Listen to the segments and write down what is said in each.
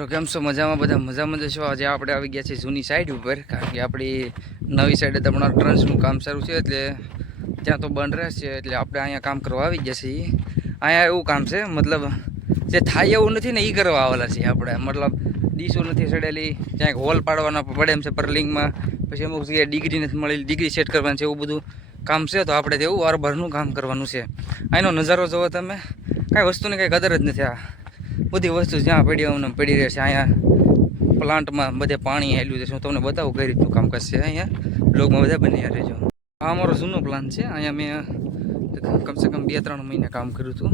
તો કેમ છો? મજામાં બધા મજામાં જશો. આજે આપણે આવી ગયા છીએ જૂની સાઈડ ઉપર, કારણ કે આપણી નવી સાઈડે તમારા ટ્રન્સનું કામ શરૂ છે, એટલે ત્યાં તો બંધ રહેશે. એટલે આપણે અહીંયા કામ કરવા આવી ગયા છીએ. અહીંયા એવું કામ છે, મતલબ જે થાય એવું નથી ને એ કરવા આવેલા છીએ આપણે. મતલબ ડીશો નથી સડેલી, ત્યાં એક હોલ પાડવાના પડે એમ છે પરલિંગમાં, પછી અમુક જગ્યાએ ડિગ્રી નથી મળેલી, ડિગ્રી સેટ કરવાની છે, એવું બધું કામ છે. તો આપણે તેવું વારભરનું કામ કરવાનું છે. અહીંનો નજારો જોવો તમે, કાંઈ વસ્તુની કાંઈ કદર જ નથી. આ બધી વસ્તુ જ્યાં પડી અમને પડી રહે છે. અહીંયા પ્લાન્ટમાં બધે પાણી હેલું છે. હું તમને બતાવું કઈ રીતનું કામ કરશે. અહીંયા બ્લોગમાં બધા બની રહેજો. આ અમારો જૂનો પ્લાન છે. અહીંયા મેં કમસે કમ 2-3 મહિના કામ કર્યું હતું,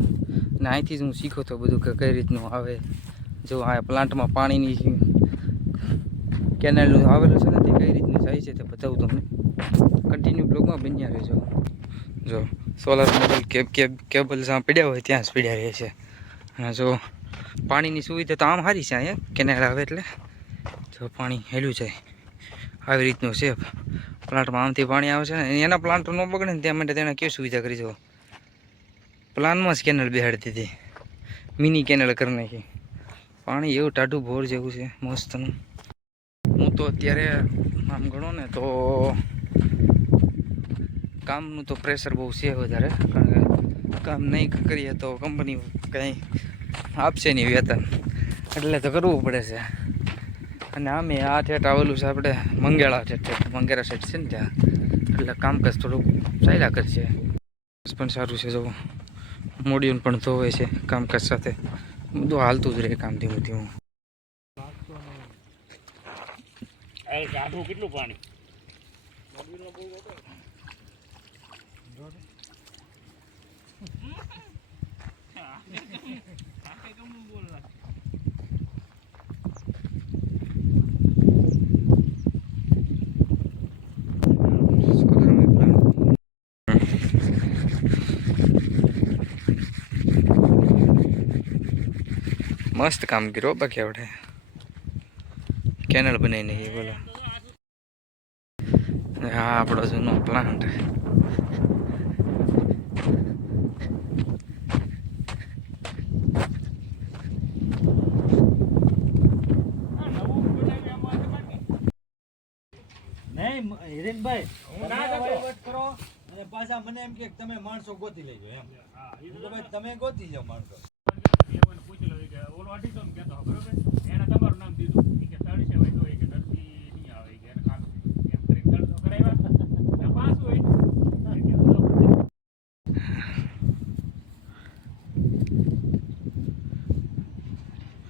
અને અહીંથી જ હું શીખ્યો હતો બધું કે કઈ રીતનું આવે. જો આ પ્લાન્ટમાં પાણીની કેનાલ આવેલું છે ને, તે કઈ રીતનું જાય છે તે બતાવું તમને. કન્ટિન્યુ બ્લોગમાં બન્યા રહેજો. જો સોલાર મોડલ કેબલ જ્યાં પડ્યા હોય ત્યાં જ પડ્યા રહે છે. અને જો પાણીની સુવિધા તો આમ સારી છે. અહીંયા કેનાલ આવે એટલે જો પાણી હેલું જાય આવી રીતનું છે. પ્લાન્ટમાં આમથી પાણી આવે છે ને, એના પ્લાન્ટ ન બગડે ને ત્યાં માટે તેણે કેવી સુવિધા કરી. જો પ્લાનમાં જ કેનાલ બેહાડી દીધી, મિની કેનાલ કરી નાખી. પાણી એવું ટાઢું ભોર જેવું છે મસ્તનું. હું તો અત્યારે આમ ગણો ને તો કામનું તો પ્રેશર બહુ છે વધારે, કારણ કે કામ નહીં કરીએ તો કંપની કંઈ આપશે નહીં વેતન, એટલે તો કરવું પડે છે. અને આમે આ ઠેઠ આવેલું છે આપણે મંગેળા ઠેઠ, મંગેરા સાઈડ છે ને ત્યાં, એટલે કામકાજ થોડુંક ચાલ્યા કરશે. પણ સારું છે. જો મોડિયન પણ ધોવે છે કામકાજ સાથે, બધું હાલતું જ રહે કામ ધીમું ધીમું. કેટલું પાણી મસ્ત કામ કર્યું બાકી આપણે કેનલ બનાવી નહીં. બોલો, હા આપણો જૂનો પ્લાન્ટ. હિરેનભાઈ કરો અને પાછા મને એમ કે તમે માણસો ગોતી લેજો એમ. તમે ગોતી જાઓ માણસો. પૂછી લો કે ઓલો 250 કહેતો બરોબર, એને તમારું નામ દીધું કે 300 હોય તો કે દર્દી નહીં આવે કે એને કામ એમ કરીને 300 કરાવ્યા. પાસ હોય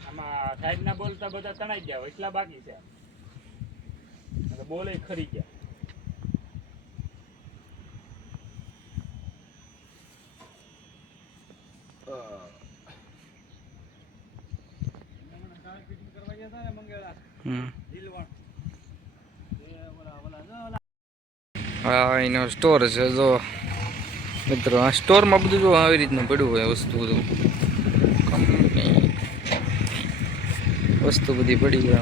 આમાં સાહેબ ના બોલતા બધા તણાઈ ગયા એટલા બાકી છે. બોલે ખરી ગયા. હા એનો સ્ટોર છે. જો મિત્રો આ સ્ટોરમાં બધું જો આવી રીતનું પડ્યું હોય વસ્તુ, બધું કંપની વસ્તુ બધી પડી હોય.